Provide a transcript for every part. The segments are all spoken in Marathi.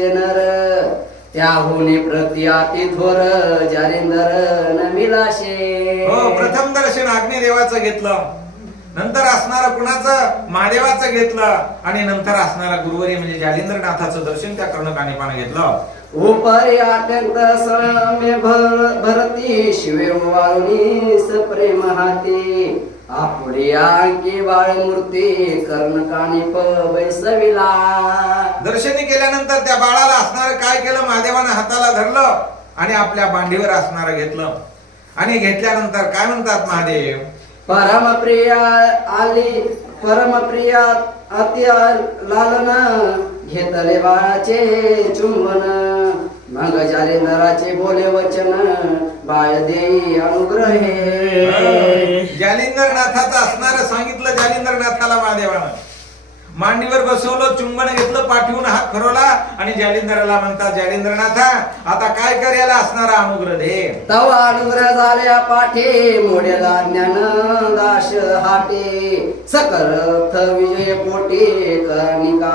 नीचे नर त्याहुनी प्रति अति थोर जालिंदर न मिलाशे. हो, प्रथम दर्शन अग्निदेवाचं घेतलं, नंतर असणारं कुणाचं महादेवाचं घेतलं आणि नंतर असणारा गुरुवारी म्हणजे जालिंद्रनाथाचं दर्शन त्या कर्णकानिपानं घेतलं. उपरी अत्यंत सौम्य भरती शिवे वारुणी सप्रेम हाती आपुडी अंकी बाळ मूर्ती कर्णकानिप बैसविला. दर्शनी केल्यानंतर त्या बाळाला असणारं काय केलं, महादेवानं हाताला धरलं आणि आपल्या मांडीवर असणारं घेतलं आणि घेतल्यानंतर काय म्हणतात महादेव, परमप्रिया आली परमप्रिया अति लालन घेतले बाळाचे चुंबन मग जालिंदराचे बोले वचन बाळ देई अनुग्रहे. जालिंदरनाथाचं असणारं सांगितलं जालिंदरनाथाला महादेवानं, मांडीवर बसवलं, चुंबन घेतलं, पाठीवून हात फिरवला आणि जालिंदराला म्हणतात, जालिंदरनाथा आता काय कर, याला असणारा अनुग्रह दे. तवा अनुग्रह झाल्या पाठी मोडेला ज्ञान दाश हाटे सकल विजय पोटी कनिका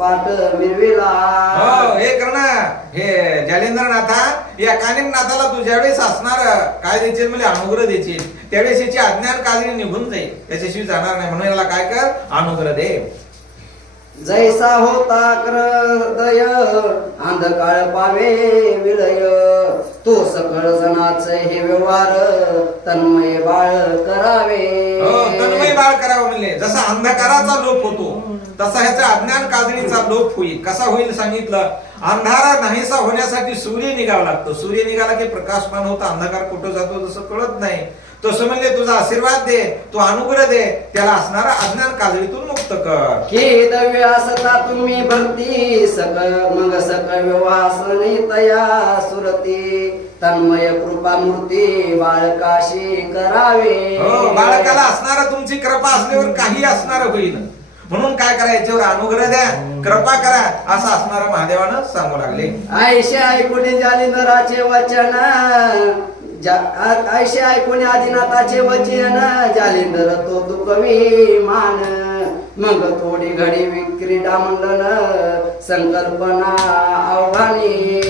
पाठ मिरविला. हो, हे करणं हे जालिंदरनाथा, या कानिकनाथाला तू ज्यावेळेस असणार काय द्यायचे म्हणजे अनुग्रह द्यायचे, त्यावेळेस याची अज्ञान काजळी निघून जाईल, त्याच्याशिवाय जाणार नाही, म्हणून याला काय कर, अनुग्रह दे. जैसा होता हृदय अंधकाळ पावे विलय तो सकळ जनाचे हे व्यवहार तन्मय बाळ करावे. हो, तन्मय बाळ करावं म्हणले. जसा अंधकाराचा लोप होतो तसा ह्याचा अज्ञान काजळीचा लोप होईल. कसा होईल सांगितलं, अंधारा नाहीसा होण्यासाठी सूर्य निघावा लागतो. सूर्य निघाला की प्रकाशमान होता, अंधकार कुठं जातो जसं कळत नाही. तसं म्हणले तुझा आशीर्वाद दे, तू अनुग्रह दे, त्याला असणारा अज्ञान काजळीतून मुक्त कर. की दव्य असता तुम्ही भक्ती सकळ मग सकळ व्यवासनी तया सुरती तन्मय कृपा मूर्ती बाळकाशी करावे. हो, बाळकाला असणारा तुमची कृपा असल्यावर काही असणार होईल, म्हणून काय करा, याच्यावर अनुग्रह द्या, कृपा करा, असं असणारं महादेवानं सांगू लागले. आयशे ऐकून जालिंदराचे वचन आयशे ऐकून आदिनाथाचे वचन जालिंदर तो कवी मान मग थोडी घडी विक्रीडा मंडन संकल्पना आव्हानी.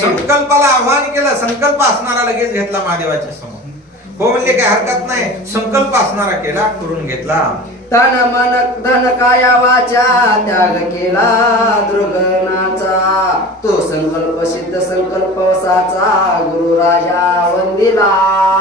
संकल्पाला आव्हान केलं, संकल्प असणारा लगेच घेतला महादेवाच्या समोर. हो म्हणले काय हरकत नाही, संकल्प असणारा केला, करून घेतला. तन मन धन काया वाचा त्याग केला दृगनाचा तो संकल्प सिद्ध संकल्प साचा गुरु राजा वंदिला.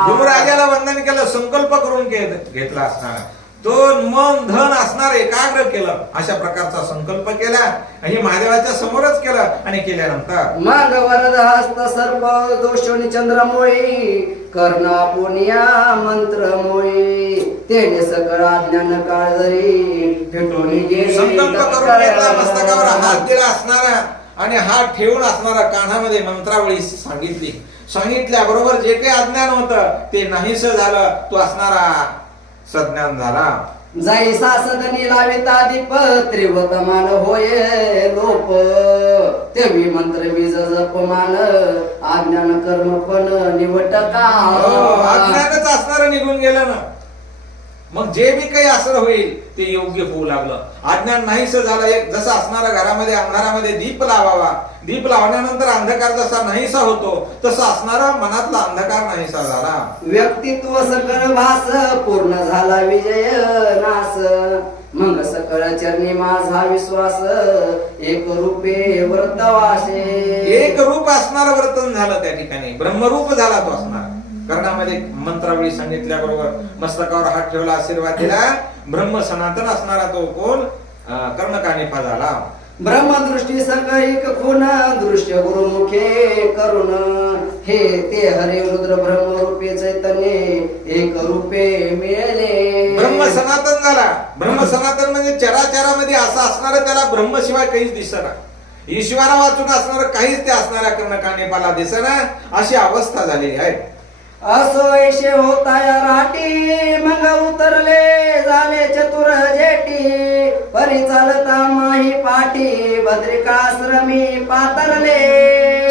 गुरु राजाला वंदन केलं, संकल्प करून घेतला असणारा तो मन धन असणार एकाग्र केलं, अशा प्रकारचा संकल्प केला आणि महादेवाच्या समोरच केलं. आणि केल्यानंतर मग वरद हस्त सर्प दोषोनी चंद्रमोळी कर्णा पुनिया मंत्रमोळी तेने सकळ अज्ञान काळजरी भेटून गेली. संकल्प करून घेतला, मस्तकावर हात दिला असणारा आणि हात ठेवून असणारा कानामध्ये मंत्रावळी सांगितली. सांगितल्याबरोबर जे काही अज्ञान होतं ते नाहीस झालं, तो असणारा सज्ञान झाला. जैसा सदनी लाविता दीप त्रिवतमान होय लोप तेवी मंत्र बीज जपमान अज्ञान कर्म पण निवटका. अज्ञानच असणार निघून गेलं ना, मग जे बी काही असं होईल ते योग्य होऊ लागलं. अज्ञान नाहीस झालं. एक जसं असणारा घरामध्ये अंधारामध्ये दीप लावावा, दीप लावल्यानंतर अंधकार जसा नाहीसा होतो तसा असणारा मनातला अंधकार नाहीसा झाला. व्यक्तित्व सकळ भास पूर्ण झाला विजय नास मग सकळ चरणी माझा विश्वास एक रूपे वर्तवासे. एक रूप असणारं वर्तन झालं त्या ठिकाणी, ब्रह्मरूप झाला तो असणार. कर्णामध्ये मंत्रावळी सांगितल्याबरोबर मस्तकावर हात ठेवला, आशीर्वाद दिला, ब्रह्म सनातन असणारा तो कोण, कर्णकानिपा झाला. ब्रह्मदृष्टी सकळिक खून दृश्य गुरुमुखे करुण हे ते हरे रुद्र ब्रह्मरूपे चैतन्य एक रूपे मिळाले. ब्रह्म सनातन झाला. ब्रह्म सनातन म्हणजे चराचरामध्ये असं असणार त्याला ब्रह्मशिवाय काहीच दिसणार, ईश्वरा वाचून असणार काहीच ते असणाऱ्या कर्णकानिपाला दिसणार, अशी अवस्था झालेली आहे. असो ऐशे होता या राटी मग उतरले झाले चतुर जेटी परी चालता माही पाठी भद्रिकाश्रमी पातरले.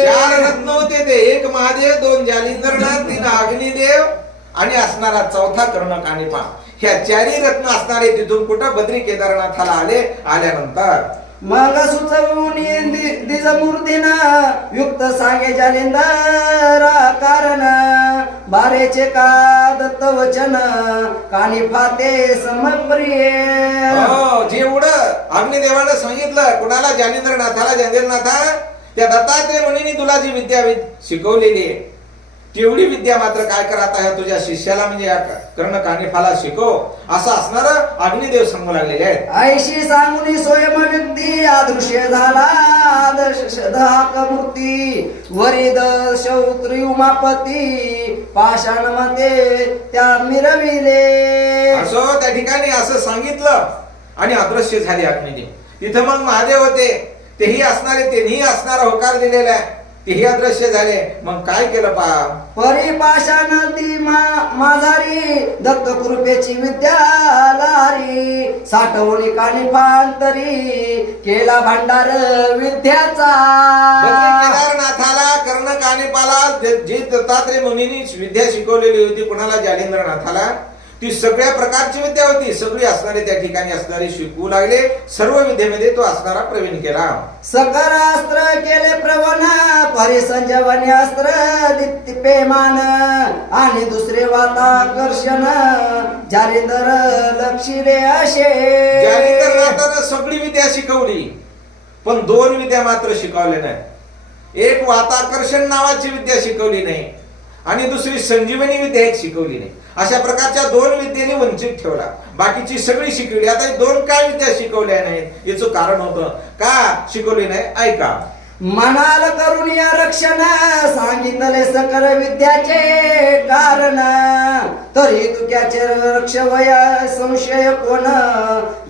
चार रत्न होते ते, एक महादेव, दोन जालिंदरनाथ, तीन अग्निदेव आणि असणारा चौथा कर्णकानिपा. ह्या चारही रत्न असणारे तिथून कुठं बद्री केदारनाथाला आले. आल्यानंतर मग सुचवून द्विजमूर्तीनं युक्त सांगे जालिंदर कारण बारेचे का दत्त वचन कानी फाते समप्रिय. हो, जेवढं अग्निदेवानं सांगितलं कुणाला, जालिंद्रनाथाला, जालिंद्रनाथा त्या दत्तात्रय मुनींनी तुला जी विद्या शिकवलेली आहे तेवढी विद्या मात्र काय कर आता ह्या तुझ्या शिष्याला म्हणजे या कर्ण कानिफाला शिकव, असं असणार अग्निदेव सांगू लागलेले आहेत. ऐशी सांगुनी स्वयं व्यक्ती अदृश्य झाला दहाक मूर्ती वरिद शौत्री उमापती पाषाण मध्ये त्या मिरविले. असो त्या ठिकाणी असं सांगितलं आणि अदृश्य झाले अग्निदेव. तिथं मग महादेव होते, तेही असणारे, तेही असणारा होकार दिलेला आहे, तेही अदृश्य झाले. मग काय केलं पहा, परिपाषाण ती माझारी दत्त कृपेची विद्या लारी साठवणी कानिफांतरी केला भांडार विद्याचा. केदारनाथाला कर्ण कानिपाला जी दत्तात्रय मुनींनी विद्या शिकवलेली होती कुणाला, जालिंद्रनाथाला, ती सगळ्या प्रकारची विद्या होती, सगळी असणारे त्या ठिकाणी असणारे शिकवू लागले. सर्व विद्येमध्ये तो असणारा प्रवीण केला. सकल अस्त्र केले प्रवण परिसंजीवनी अस्त्र दीप्तिपेमान आणि दुसरे वाताकर्षण जालिंदर लक्षिले असे. जालिंद्रनाथानं सगळी विद्या शिकवली पण दोन विद्या मात्र शिकवले नाही. एक वाताकर्षण नावाची विद्या शिकवली नाही आणि दुसरी संजीवनी विद्या एक शिकवली नाही. अशा प्रकारच्या दोन विद्येने वंचित ठेवला, बाकीची सगळी शिकवली. आता दोन काय विद्या शिकवल्या नाहीत याचं कारण होतं का शिकवली नाही, ऐका. मनाल करून या रक्षण सांगितले सकल विद्याचे कारण तरी तुक्याचे रक्ष वय संशय कोण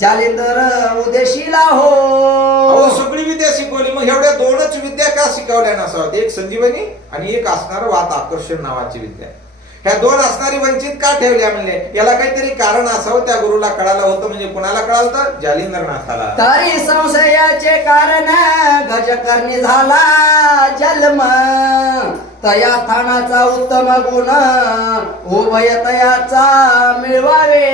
जालिंदर उदेशीला हो. सगळी विद्या शिकवली, मग एवढ्या दोनच विद्या का शिकवल्या नसाव्यात, एक संजीवनी आणि एक असणार वात आकर्षण नावाची विद्या. ह्या दोन असणारी वंचित का ठेवल्या म्हणले, याला काहीतरी कारण असावं. त्या गुरुला कळालं होतं, म्हणजे कुणाला कळालं तर जालिंद्रनाथाला. तरी संशयाचे कारण गजकर्णी झाला जन्म तया स्थानाचा उत्तम गुण उभय तयाचा मिळवावे.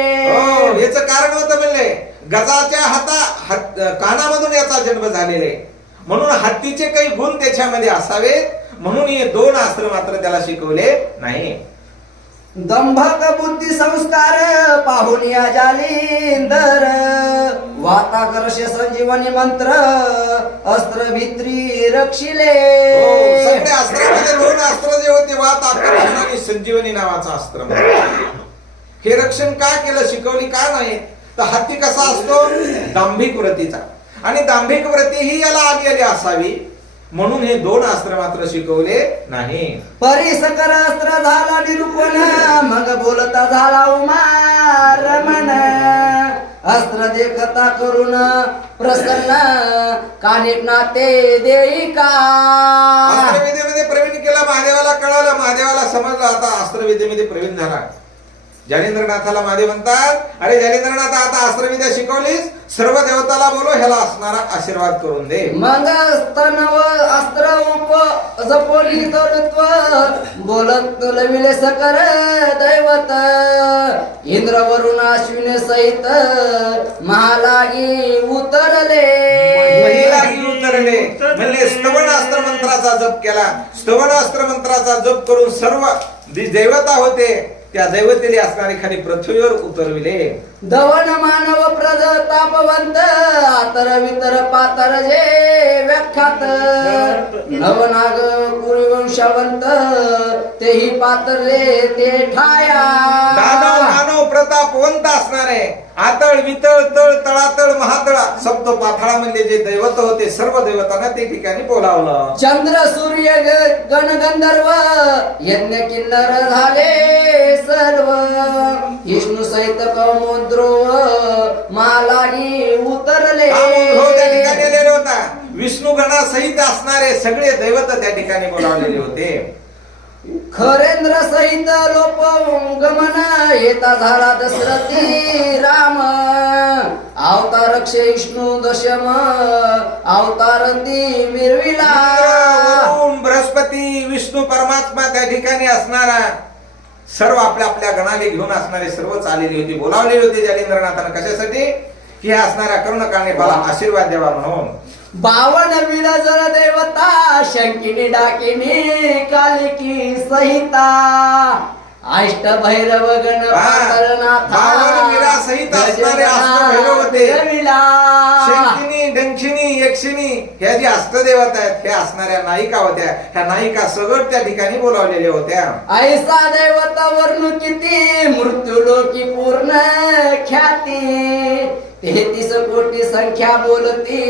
याचं कारण होतं म्हणले गजाच्या कानामधून याचा जन्म झालेले, म्हणून हत्तीचे काही गुण त्याच्यामध्ये असावेत, म्हणून हे दोन अस्त्र मात्र त्याला शिकवले नाही. दंभक बुद्धी संस्कार पाहून या जालिंदर वाताकर्ष संजीवनी मंत्र अस्त्र भित्री रक्षिले. सगळ्या अस्त्रामध्ये दोन अस्त्र जे होते वात आकर्षण आणि संजीवनी नावाचं अस्त्र, हे रक्षण का केलं, शिकवली का नाही. तर हत्ती कसा असतो, दांभिक व्रतीचा, आणि दांभिक व्रती ही याला आलेली असावी, म्हणून हे दोन अस्त्र मात्र शिकवले नाही. परिसकर अस्त्र झाला निरूपण मग बोलता झाला उमा रमण अस्त्र देखता करून प्रसन्न कानिप नाते देई का. अस्त्रविद्येमध्ये प्रवीण केला, महादेवाला कळालं, महादेवाला समजलं, आता अस्त्रविद्येमध्ये प्रवीण झाला. जालिंद्रनाथाला महादेव म्हणतात, अरे जालिंद्रनाथ आता अस्त्रविद्या शिकवलीस, सर्व देवताला बोलो, ह्याला असणारा आशीर्वाद करून दे. मग स्तनव अस्त्र उप जपोली तरुत्व बोलत लविले सकल दैवत इंद्र वरुण अश्विन सहित महालागी उतरले. उतरले म्हणजे स्तवन अस्त्र मंत्राचा जप केला. स्तवन अस्त्र मंत्राचा जप करून सर्व देवता होते त्या दैवतेने असणारे खाली पृथ्वीवर उतरविले. दवन मानव प्रज तापवंत आतर वितर पातर जे व्याख्यात नवनाग कुरुवंशवंत तेही पातरले ते ठाया. दानव मानव प्रतापवंत असणारे आतळ वितळ तळ तळातळ महातळा सप्त पाथळा म्हणजे जे दैवत होते सर्व दैवतांना ते ठिकाणी बोलावलं. चंद्र सूर्य गण गंधर्व यज्ञ किन्नर झाले सर्व विष्णू सहित कौमुद्रोव मालागी उतरले. त्या ठिकाणी आलेले होता विष्णू गणासहित असणारे सगळे दैवत त्या ठिकाणी बोलावलेले होते. खरेंद्र सहित लोप गमन येता झाला दशरथी राम अवतार क्षे विष्णू दशम अवतारती मिरविला. बृहस्पती विष्णू परमात्मा त्या ठिकाणी असणारा सर्व आपल्या आपल्या गणाने घेऊन असणारे सर्वच आलेले होते, बोलावलेले होते जालिंद्रनाथांना. कशासाठी, की हे असणाऱ्या कर्णकाणिपाला आशीर्वाद द्यावा म्हणून 52 विरजर देवता शंकिनी डाकिनी कालिकी सहिता अष्ट भैरव गण बावन वीरासहित असणारे अष्टभैरव होते. शंकिनी डंखिनी यक्षिणी ह्या जी अष्टदेवता आहेत ह्या असणाऱ्या नायिका होत्या. ह्या नायिका सगळ त्या ठिकाणी बोलावलेल्या होत्या. ऐसा देवता वर्ण किती मृत्यू लोकी पूर्ण ख्याती 33 कोटी संख्या बोलती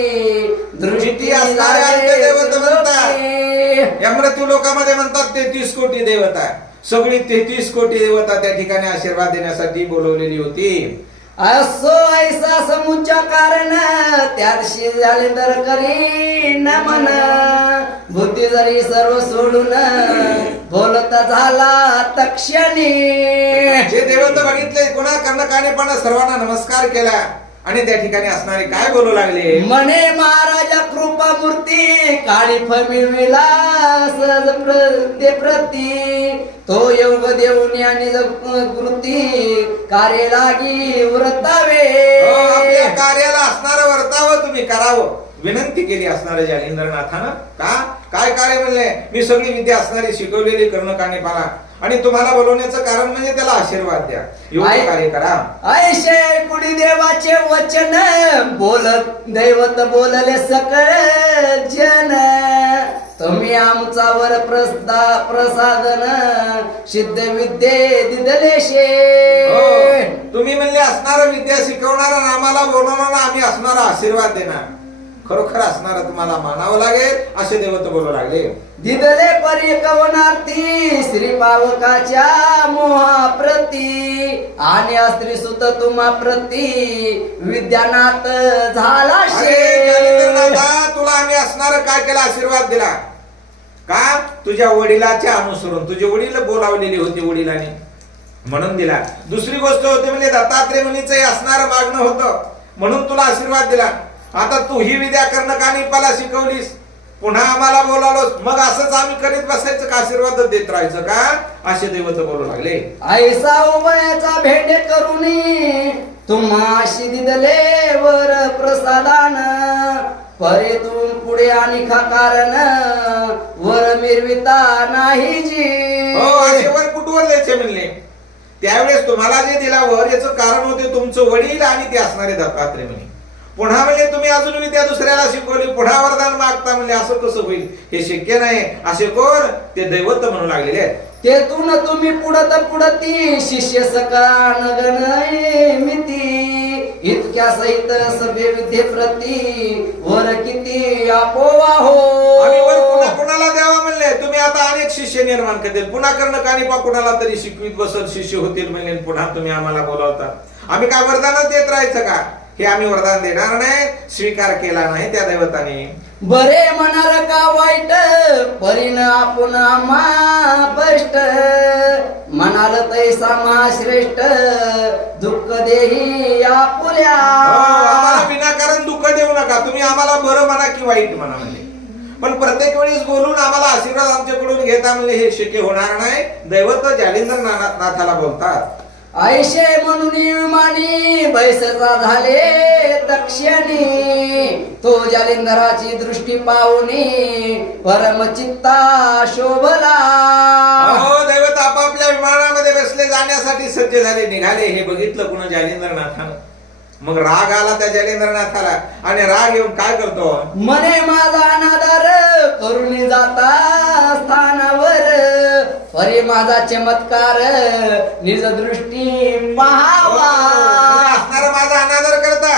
दृष्टी असणाऱ्या देवता म्हणतात. या मृत्यू लोकांमध्ये म्हणतात 33 कोटी देवता. सगळी 33 कोटी देवता त्या ठिकाणी आशीर्वाद देण्यासाठी बोलवलेली होती. असो ऐसा समुच्च कारण त्यादिवशी जालिंदर करी नमन बुद्धी जरी सर्व सोडून बोलता झाला तक्षणी. जे देवता बघितले कोणा कर्णकाणिपाने सर्वांना नमस्कार केला आणि त्या ठिकाणी असणारे काय बोलू लागले. म्हणे महाराजा कृपा मूर्ती काळी मिळविला सहज प्रती तो योग देऊन आणि कृती कार्य लागी व्रतावे. आपल्या कार्याला असणारं वर्तावं तुम्ही करावं विनंती केली असणारे जालिंदरनाथानं. का काय कार्य म्हणले. मी सगळी विद्या असणारी शिकवलेली कर्णकाणिपाला आणि तुम्हाला बोलवण्याचं कारण म्हणजे त्याला आशीर्वाद द्या. योग्य कार्य करा. ऐशे कुडी देवाचे वचन बोलत दैवत बोलले सकळ जन तुम्ही आमचा वर प्रसादन सिद्ध विद्ये दिदलेशे. तुम्ही म्हणले असणारा विद्या शिकवणारा आम्हाला बोलवणार आम्ही असणारा आशीर्वाद देणार. खरोखर असणारा तुम्हाला मानावं लागेल असे देवत बोलू लागले. दिदले परी कवनार्थी श्री पावकाच्या मोहाप्रती आणि अस्त्री सुत तुम्हा प्रती विद्यानाथ झाला तुला आम्ही असणार काय केला आशीर्वाद दिला. का तुझ्या वडिलाच्या अनुसरून तुझे वडील बोलावलेली होती वडिलांनी म्हणून दिला. दुसरी गोष्ट होती म्हणजे दत्तात्रय मुनीचं असणारं मागणं होतं म्हणून तुला आशीर्वाद दिला. आता तू ही विद्या कर्णकाणिपाला शिकवलीस पुन्हा आम्हाला बोलावलोस मग असंच आम्ही करीत बसायचं का आशीर्वाद देत राहायचं का असे देवत बोलू लागले. ऐसा उभयाचा भेट करूनी तुम्हाशी दिदले वर प्रसादान परेतून पुढे आणि कारण वर मिरविता नाही जी. असे वर कुठवर द्यायचे म्हणले. त्यावेळेस तुम्हाला जे दिला वर याचं कारण होते तुमचं वडील आणि ते असणारे दत्तात्रय म्हणे. पुन्हा म्हणजे तुम्ही अजून विद्या दुसऱ्याला शिकवली पुन्हा वरदान मागता म्हणजे असं कसं होईल. हे शक्य नाही. असे कोण ते दैवत म्हणू लागलेले आहेत. तेथून तुम्ही पुढती शिष्य सकान मिती इतक्या सहित सभे विद्ये प्रती वर किती आपोवा हो. आम्ही वर पुन्हा कुणाला द्यावा म्हणले. तुम्ही आता अनेक शिष्य निर्माण करतील पुन्हा कर्णकाणिपा कुणाला तरी शिकवीत बसत शिष्य होतील म्हणले पुन्हा तुम्ही आम्हाला बोलावता. आम्ही काय वरदानच देत राहायचं का. हे आम्ही वरदान देणार नाही. स्वीकार केला नाही त्या दैवताने. बरे म्हणाल का वाईट परीन आपण आम्हा बष्ट म्हणाल तैसा महाश्रेष्ठ दुःख देही आपुल्या. आम्हाला विनाकारण दुःख देऊ नका. तुम्ही आम्हाला बरं म्हणा की वाईट म्हणा म्हणजे पण प्रत्येक वेळेस बोलून आम्हाला आशीर्वाद आमच्याकडून घेता म्हणजे हे शक्य होणार नाही. दैवत जालिंदर नाथाला बोलतात. ऐशे म्हणून विमानी बैसचा झाले दक्षिणी तो जालिंदराची दृष्टी पाहुनी परमचित्ता शोभला. दैवत आपापल्या विमानामध्ये बसले जाण्यासाठी सज्ज झाले निघाले. हे बघितलं कुणा जालिंदरनाथानं. मग राग आला त्या जालिंदरनाथाला आणि राग येऊन काय करतो मने माझा अनादर करून जाता स्थानावर परी माझा चमत्कार निज दृष्टी पाहावा. असणारा माझा अनादर करता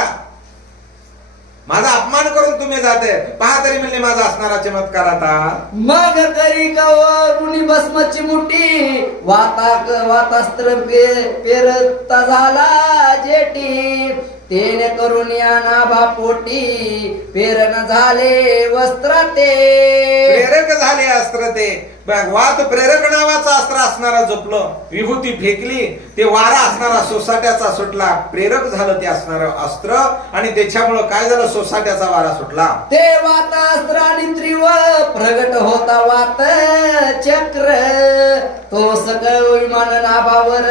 माझा अपमान करून तुम्ही जाते पहा तरी म्हणले माझा असणारा चमत्कार आता. मग करी कवरुणी भस्मची मुठी वातास्त्र पेरता झाला जेटी तेने करून या नाभा पोटी पेरण झाले वस्त्र ते. प्रेरक झाले अस्त्र ते. वात प्रेरक नावाचा अस्त्र असणारा जपलं विभूती फेकली ते वारा असणारा सोसाट्याचा सुटला. प्रेरक झालं ते असणारं अस्त्र आणि त्याच्यामुळं काय झालं सोसाट्याचा वारा सुटला. ते वातास्त्र आणि त्रिव प्रगट होता वात चक्र तो सकळ विमान नाभावर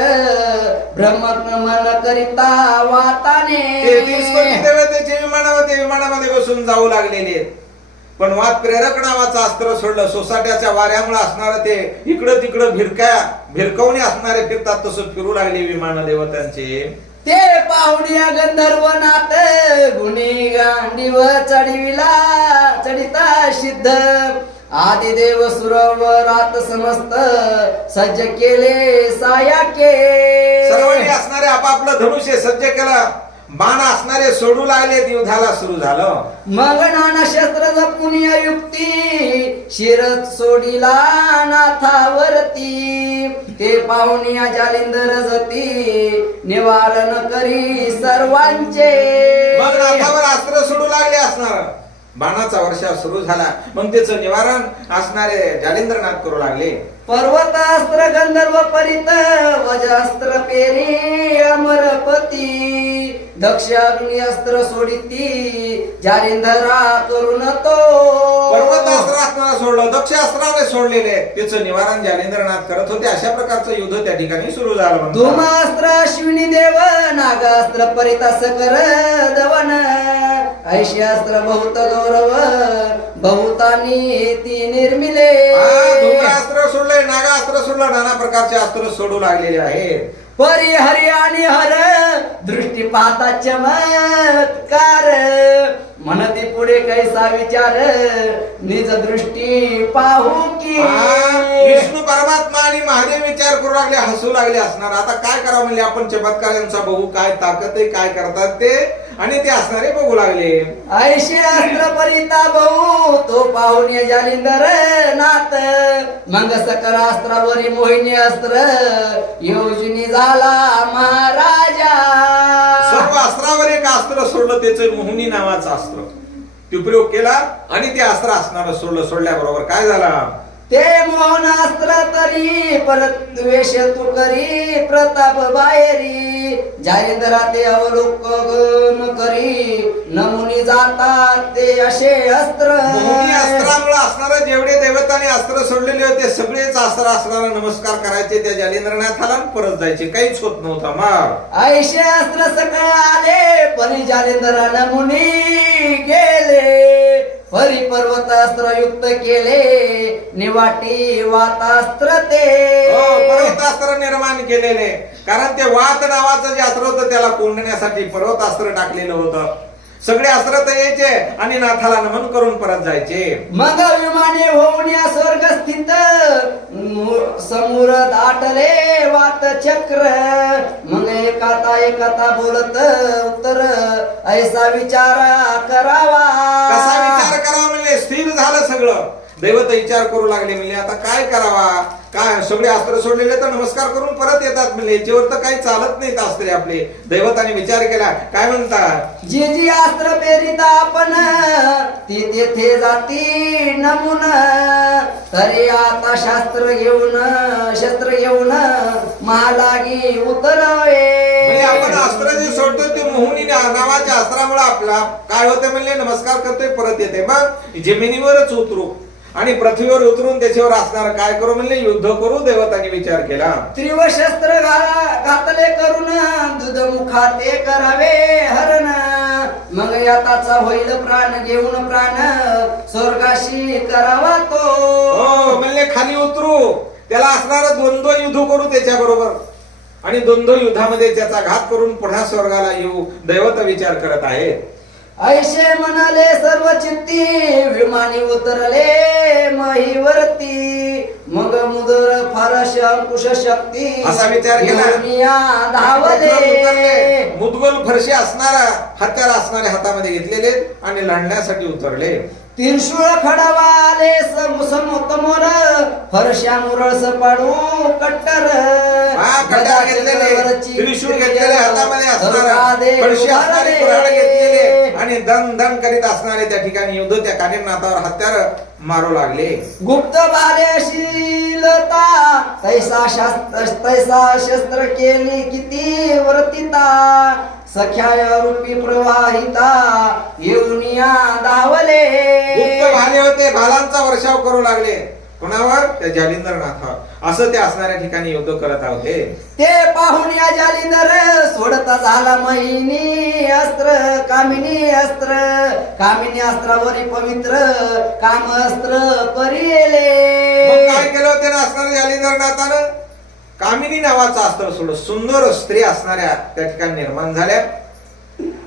ब्रह्मज्ञ मन करिता वाताने 33 कोटी देवतेचे विमान होते, विमानामध्ये बसून जाऊ लागलेले आहेत. पण वात प्रेरक नावाचं अस्त्र सोडलं. सोसाट्याच्या वाऱ्यामुळे असणार ते इकडं तिकडं भिरकवणे असणारे फिरतात, तसं फिरू लागले विमान देवतांचे. ते पाहुण्या गंधर्वनाथ गुणी गांडीव चढिता सिद्ध आदिदेव सुरवरात समस्त सज्ज केले सायाके. सर्वांनी असणारे आपापलं धनुष्य सज्ज केलं, बाण असणारे सोडू लागले, युद्धाला सुरू झालं. मग नाना शस्त्र जपून युक्ती शिर सोडिला नाथावरती. ते पाहुनिया जालिंदर जती निवारण करी सर्वांचे. मग नाथावर अस्त्र सोडू लागले असणार, बाणाचा वर्षा सुरू झाला. मग त्याचं निवारण असणारे जालिंद्रनाथ करू लागले. पर्वतास्त्र गंधर्व परित वजास्त्र पेरी अमरपती. दक्ष अग्नि अस्त्र सोडिती जालिंधरा करून तो. पर्वतास्त्र असणारा सोडलं, दक्ष अस्त्राने सोडलेले, त्याचं निवारण जालिंद्रनाथ करत होते. अशा प्रकारचं युद्ध त्या ठिकाणी सुरू झालं. धूमास्त्र अश्विनी देव नागास्त्र परितास कर दवन. ऐशास्त्र बहुत गौरव बहुतानी ती निर्मिले. धूम्रास्त्र सोडले, नागास्त्र सोडलं, नाना प्रकारचे अस्त्र सोडू लागलेले आहेत. परी हरी आणि हर दृष्टी पाहता चमत्कार. म्हणती पुढे कैसा विचार निज दृष्टी पाहू की. विष्णू परमात्मा आणि महादेव विचार करू लागले, हसू लागले असणार. आता काय करावं म्हणजे आपण चमत्कार यांचा बघू, काय ताकद आहे, काय करतात ते, आणि ते असणारे बघू लागले. ऐशी अस्त्र परिता बहु तो पाहून जालिंदर नाथ. मग सकल अस्त्रावरी मोहिनी अस्त्र योजनी झाला महाराजा. सर्व अस्त्रावर एक अस्त्र सोडलं, त्याचं मोहिनी नावाचं अस्त्र उपयोग केला आणि ते अस्त्र असणार सोडल्याबरोबर काय झाला. ते मोहन अस्त्र तरी परत द्वेष तू करी प्रताप बाहेरी. जालिंदरा ते अवलोकन करी नमुनी जातात ते असे अस्त्र. मोहिनी अस्त्रामुळे असणारे जेवढे देवतांनी अस्त्र सोडलेले होते सगळेच अस्त्र असणारा नमस्कार करायचे त्या जालिंद्रनाथाला, परत जायचे, काहीच होत नव्हता. मग ऐशे अस्त्र सकाळ आले परी जालिंदरा नमुनी गेले. परी पर्वतास्त्र युक्त केले निवाटी वातास्त्र ते. पर्वतास्त्र निर्माण केलेले, कारण ते वात नावाचं जे अस्त्र होतं त्याला कोंडण्यासाठी पर्वतास्त्र टाकलेलं होतं. सगळे अस्त्र तर यायचे आणि नाथाला नमन करून परत जायचे. मग विमाने होऊन या स्वर्ग स्थित समोर दाटले वात चक्र. मग एकाता बोलत उत्तर ऐसा विचार करावा. कसा विचार करावा म्हणजे स्थिर झालं सगळं. दैवत विचार करू लागले म्हणजे आता काय करावा, काय सगळे अस्त्र सोडलेले तर नमस्कार करून परत येतात म्हणजे याच्यावर तर काही चालत नाहीत अस्त्रे आपले. दैवताने विचार केला, काय म्हणतात, जी जी अस्त्र पेरिता आपण ती तेथे जाती नमुन. तरी आता शस्त्र घेऊन महालागी उतरवे. म्हणजे आपण अस्त्र जे सोडतो ते मोहिनी नावाच्या अस्त्रामुळे आपला काय होते म्हणले नमस्कार करतोय परत येते. मग जमिनीवरच उतरू आणि पृथ्वीवर उतरून त्याच्यावर असणार काय करू म्हणले युद्ध करू. देवतांनी विचार केला, त्रिवशस्त्र घातले करून दुध मुखात ते करावे हरण. मग याताचा होईल प्राण घेऊन प्राण स्वर्गाशी करावा तो. हो म्हणले खाली उतरू, त्याला असणार द्वंद्व युद्ध करू त्याच्या बरोबर आणि द्वंद्व युद्धामध्ये त्याचा घात करून पुन्हा स्वर्गाला येऊ. दैवत विचार करत आहेत. ऐशे म्हणाले सर्व चित्ती विमानी उतरले महीवरती. मग मुदर फारश अंकुश शक्ती असा विचार केला, धावले. मुदगल फरशी असणारा हत्यार असणारे हातामध्ये घेतलेले आणि लढण्यासाठी उतरले. त्रिशूळ खडवाले समोर फरशा मुरळस पाडू कट्टर. कट्टर घेतलेले, त्रिशूळ घेतलेले हातामध्ये असणारा फरशी असणारे कुऱ्हाड घेतलेले आणि दन दन करीत असणारे त्या ठिकाणी युद्ध त्या कानिमनाथावर हत्यार मारू लागले. गुप्त बालेशीलता तैसा शस्त्र केली किती वर्तिता. सख्या रूपी प्रवाहिता येऊन या धावले. गुप्त भाले होते, भालांचा वर्षाव करू लागले. कोणावर? त्या जालिंदरनाथावर. असं ते असणाऱ्या ठिकाणी युद्ध करत होते. ते पाहून या जालिंदर सोडता झाला महिनी अस्त्र कामिनी अस्त्र, कामिनी अस्त्रावरी पवित्र काम अस्त्र परिले. मग काय केलं होते ना असणाऱ्या जालिंदरनाथानं? कामिनी नावाचं अस्त्र सोडलं. सुंदर स्त्री असणाऱ्या त्या ठिकाणी निर्माण झाल्या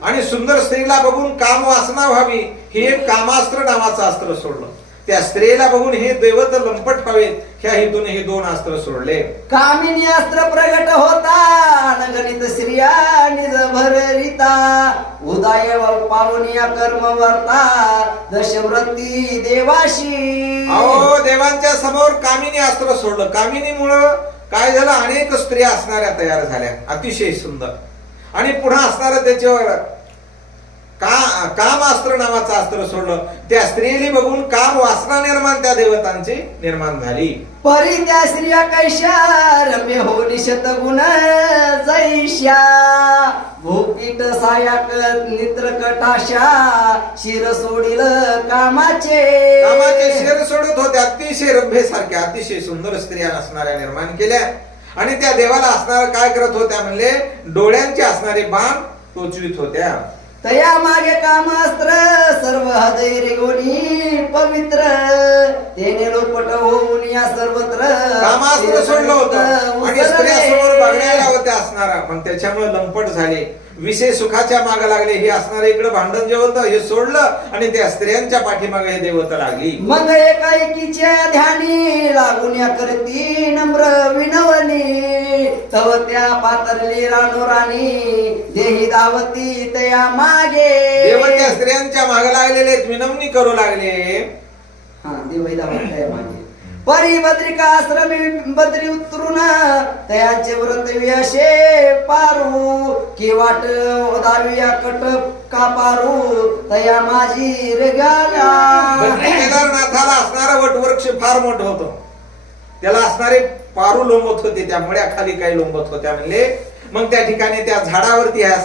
आणि सुंदर स्त्रीला बघून काम वासना व्हावी हे एक कामास्त्र नावाचं अस्त्र सोडलं. त्या स्त्रीला बघून हे दैवत लंपट व्हावेत ह्या हेतूने हे दोन अस्त्र सोडले. कामिनी अस्त्र प्रगट होता अनगणित स्त्रिया निज भररिता, उदय पावनिया कर्म वर्ता दशव्रती देवाशी. अहो देवांच्या समोर कामिनी अस्त्र सोडलं. कामिनीमुळं काय झालं? अनेक स्त्रिया असणाऱ्या तयार झाल्या, अतिशय सुंदर. आणि पुन्हा असणारं त्याच्यावर कामास्त्र नावाचं अस्त्र सोडलं. त्या स्त्रीला बघून काम वासना निर्माण त्या देवतांची निर्माण झाली. परी त्या स्त्रिया कैशा रम्य हो निशत गुण जैश्या, भूपीठ सायाक नित्रकटाशा शिर सोडिल कामाचे. कामाचे शिर सोडत होत्या. अतिशय रंभेसारख्या अतिशय सुंदर स्त्रिया असणाऱ्या निर्माण केल्या. आणि त्या देवाला असणार काय करत होत्या म्हणले? डोळ्यांचे असणारे बाण टोचवीत होत्या. तया मागे कामास्त्र सर्व हृदय रेगोनी पवित्र, तेने लोपट होऊन या सर्वत्र कामास्त्र सोडलं होतं आणि स्त्रिया समोर बघण्याला होत्या असणारा, पण त्याच्यामुळे लंपट झाले, विषय सुखाच्या मागे लागले. हे असणारे इकडे भांडण जे होतं हे सोडलं आणि त्या स्त्रियांच्या पाठीमागे हे देवता लागली. मग एकाएकीच्या ध्यानी लागून या करती नम्र विनवनी, तव त्या पातरली राणोराणी देही दावती तया मागे. देव त्या स्त्रियांच्या मागे लागलेले विनवणी करू लागले. हा देवही दावत तया मागे. परी बद्रिका आश्रमी बद्री उतरून तयाचे व्रत व्यशे पारू, की वाट दाविया कट का पारू तया माझी रेगाला. केदारनाथाला असणारा वटवृक्ष फार मोठं होतं. त्याला असणारे पारू लोंबत होते, त्या मुळ्याखाली काही लोंबत होत्या म्हणले. मग त्या ठिकाणी त्या झाडावरती ह्या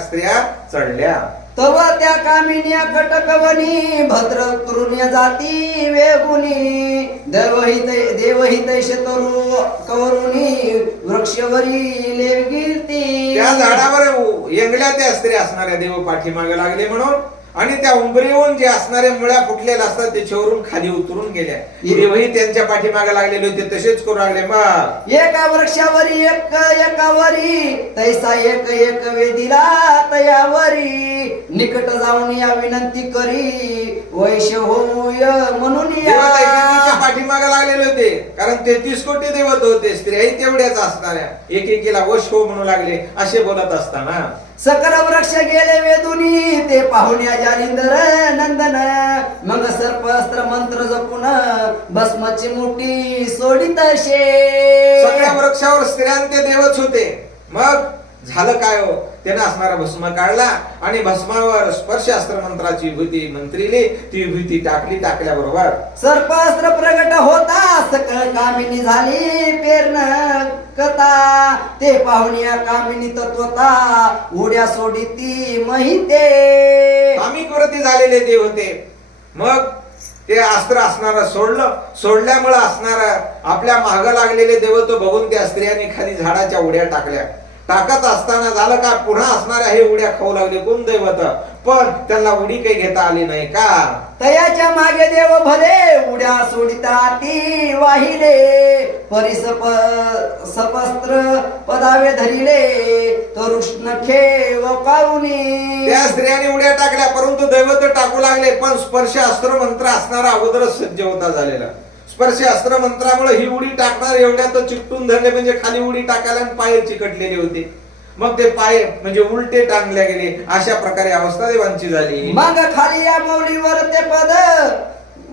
स्त्रिया चढल्या. तव त्या कामिन्या कटकवनी भद्र तरुण्य जाती वेगुनी, देवहित शतरू कवरुनी वृक्षवरी लेवगिरती. त्या झाडावर येंगल्या त्या स्त्रिया असणाऱ्या देव पाठीमागे लागले म्हणून. आणि त्या उंबरीहून जे असणारे मुळ्या फुटलेल्या असतात त्याच्यावरून खाली उतरून गेल्या. देवही त्यांच्या पाठीमागे लागलेले होते, तसेच करू लागले. मग एका वृक्षावरी एकावरी तैसा एक वेदिला तयावरी, निकट जाऊन या विनंती करी वैश होय म्हणून देवता पाठीमागे लागलेले होते, कारण 33 कोटी देवत होते. स्त्रियाही तेवढ्याच असणाऱ्या एकेकीला वश हो म्हणू लागले. असे बोलत असताना सकल वृक्ष गेले वेदुनी, ते पाहुण्या जालिंदर नंदन. मग सर्प अस्त्र मंत्र जपून भस्माची मुठी सोडित शे. सगळ्या वृक्षावर स्त्रियांचे देवच होते. मग झालं काय हो? त्यानं असणारा भस्म काढला आणि भस्मावर स्पर्श अस्त्र मंत्राची विभूती मंत्रीले ती विभूती टाकली. टाकल्याबरोबर सर्पास्त्र प्रगट होता, सकळ कामिनी झाली पेरण कथा. ते पाहुण्या कामिनी तत्वता उड्या सोडिती महिते. कामिक व्रती झालेले देव होते. मग ते अस्त्र असणारा सोडल्यामुळे असणारा आपल्या माग लागलेले देव तो बघून त्या स्त्रियांनी खाली झाडाच्या उड्या टाकल्या. टाकत असताना झालं का? पुन्हा असणाऱ्या हे उड्या खाऊ लागले. कोण दैवत? पण त्यांना उडी काही घेता आली नाही का? तयाच्या मागे देव भले उड्या सोडिता ती वाहिले. सपस्त्र पदावे धरिले तरुष्ण खेव कारुणी. त्या स्त्रियांनी उड्या टाकल्या, परंतु दैवत टाकू लागले. पण स्पर्श अस्त्र मंत्र असणारा अगोदरच सज्ज होता झालेला. स्पर्श अस्त्र मंत्रामुळे ही उडी टाकणार एवढ्यात चिकटून धरले, म्हणजे खाली उडी टाकायला आणि पाय चिकटलेले होते. मग ते पाय म्हणजे उलटे टांगल्या गेले. अशा प्रकारे अवस्था देवांची झाली. मग खाली या मौलीवर ते पद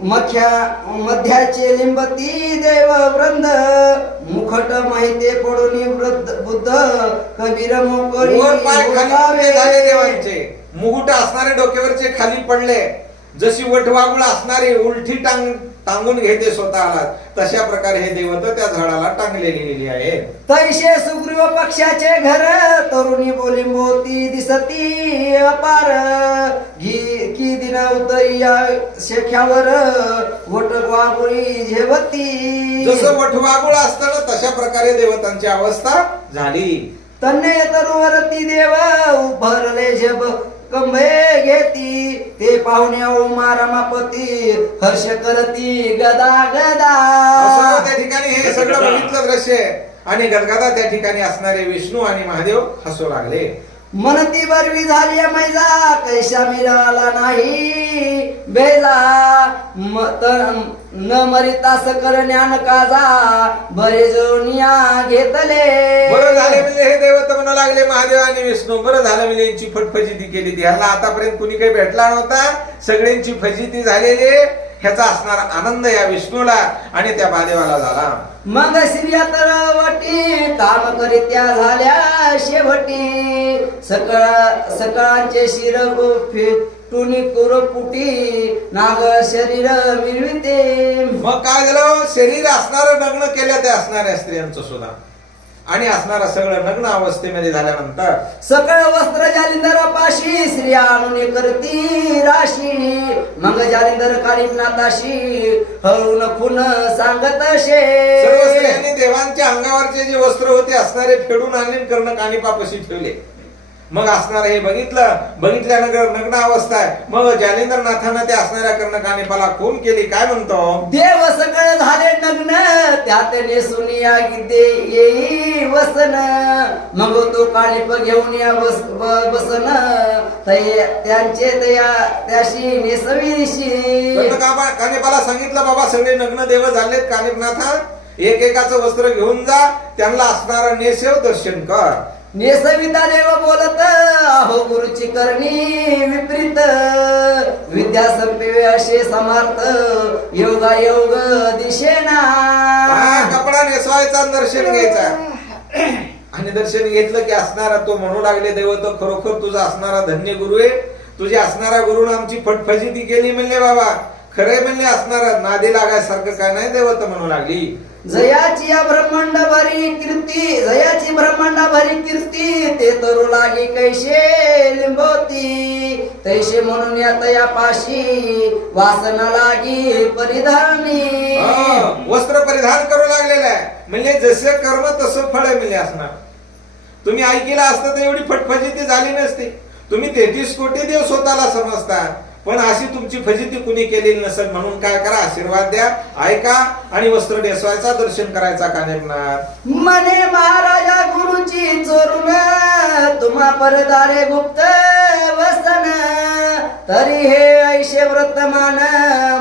मध्याचे लिंबती देव वृंद, मुखट माहिती पडून वृद्ध बुद्ध कबीर मोकळी. वर पाय खाली झाले देवांचे. मुकुट असणारे डोक्यावरचे खाली पडले. जशी वटवागुळ असणारी उलटी टांगून घेते स्वतःला, तशा प्रकारे हे देवत त्या झाडाला टांगलेली आहे. तैशे सुग्रीव पक्षाचे घर तरुणी बोली मोती दिसती अपार. की दिन उदया शेख्यावर वटवा वटवागुळी झेवती. जसं वटवागुळ असतं ना तशा प्रकारे देवतांची अवस्था झाली. तन्ने तरुवरती देव उभरले जब कंबे घेती. ते पाहुण्या उमा रमापती हर्ष करती गदा गदा. असं त्या ठिकाणी हे सगळं बघितलं दृश्य आहे. आणि गदगदा त्या ठिकाणी असणारे विष्णू आणि महादेव हसू लागले. मनती बरवी झाली मैजा कैसा मिळाला नाही बेला. न मरिता सकल ज्ञान काजा बरे जोनिया घेतले. बरं झाले म्हणजे हे देवत म्हणू लागले महादेव आणि विष्णू. बरं झालं म्हणजे यांची फटफजिती केली ती. ह्याला आतापर्यंत कुणी काही भेटला नव्हता. सगळ्यांची फजिती झालेली. ह्याचा असणार आनंद या विष्णूला आणि त्या महादेवाला झाला. मग स्त्रिया तरवटी काम करित्या झाल्या शेवटी. सकाळचे शिर टुनी कुरपुटी नाग शरीर मिळविते. मग काय झालं शरीर असणार नग्न केल्या त्या असणाऱ्या स्त्रियांचं सुद्धा आणि असणारा सगळं नग्न अवस्थेमध्ये झाल्यानंतर सकळ वस्त्र जालिंदर पाशी स्त्रिया आणून करती राशी. मग जालिंदर काळीनाथाशी हळून खुन सांगत शे. सर्व स्त्रियांनी देवांच्या अंगावरचे जे वस्त्र होते असणारे फेडून आणले कर्ण कानिपापाशी ठेवले. मग असणार हे बघितल्यानंतर नग्न अवस्था आहे. मग जालिंदर नाथांना त्या असणाऱ्या कर्ण कानिपाला खून केली. काय म्हणतो देव सकळ झाले नग्न त्यात नेसुनिया गिद्दे येई वसन. मग तो काळीप घेऊन या बसन त्यांचे त्याशी नेसविशी. कानिपाला सांगितलं बाबा सगळे नग्न देव झालेत. कानिपनाथा एकेकाचं वस्त्र घेऊन जा त्यांना असणारा नेसेव दर्शन कर. नेसविता देव बोलत अहो गुरुची करणी विपरीत. विद्या संपेवे असे समर्थ योगा योग दिशेना. कपडा नेसवायचा दर्शन घ्यायचा. आणि दर्शन घेतलं की असणारा तो म्हणू लागले देव तो खरोखर तुझा असणारा धन्य गुरु आहे. तुझी असणारा गुरुनं आमची फटफजिती केली म्हणले बाबा. खरे म्हणले असणारा नादी लागायसारखं काय नाही देवत म्हणू लागली. जयाची या ब्रह्मांड भरी कीर्ती जयाची ब्रह्मांड भरी कीर्ती. ते तरू लागी कैसे लिंबवती. तैसे म्हणून या पाशी वासना लागी परिधानी. वस्त्र परिधान करू लागलेलं आहे. म्हणजे जसे कर्म तसं फळ मिळले असणार. तुम्ही ऐकलं असतं तर एवढी फटफजिती झाली नसती. तुम्ही 33 कोटी देव स्वतःला समजता पण अशी तुमची फजिती कुणी केलेली नसेल. म्हणून काय करा आशीर्वाद द्या ऐका आणि वस्त्र नेसवायचा दर्शन करायचा कानिपनाथ. मने महाराजा गुरुची चोरून तुम्हा परदारे गुप्त वसन. तरी हे ऐशे वर्तमान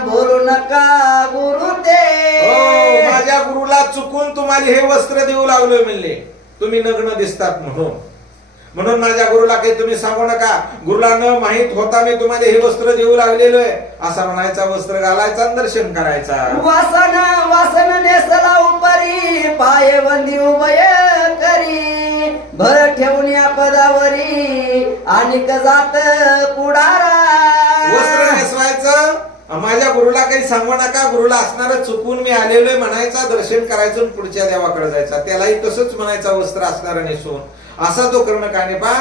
बोलू नका गुरु ते. माझ्या गुरुला चुकून तुम्हाला हे वस्त्र देऊ लागलोय म्हणले. तुम्ही नग्न दिसतात म्हणून माझ्या गुरुला काही तुम्ही सांगू नका. गुरुला न माहित होता मी तुम्हाला हे वस्त्र देऊ लागलेलो आहे असा म्हणायचा. वस्त्र घालायचा दर्शन करायचा. वासन नेसला उपरी पाये बंदी उभय करी. भर ठेवून या पदावरी आणि जात पुढारा. वस्त्र नेसवायचं माझ्या गुरुला काही सांगू नका. गुरुला असणार चुकून मी आलेलोय म्हणायचा. दर्शन करायचं पुढच्या देवाकडे जायचा. त्यालाही तसंच म्हणायचा वस्त्र असणार नेसून. असा तो कर्ण कानिपा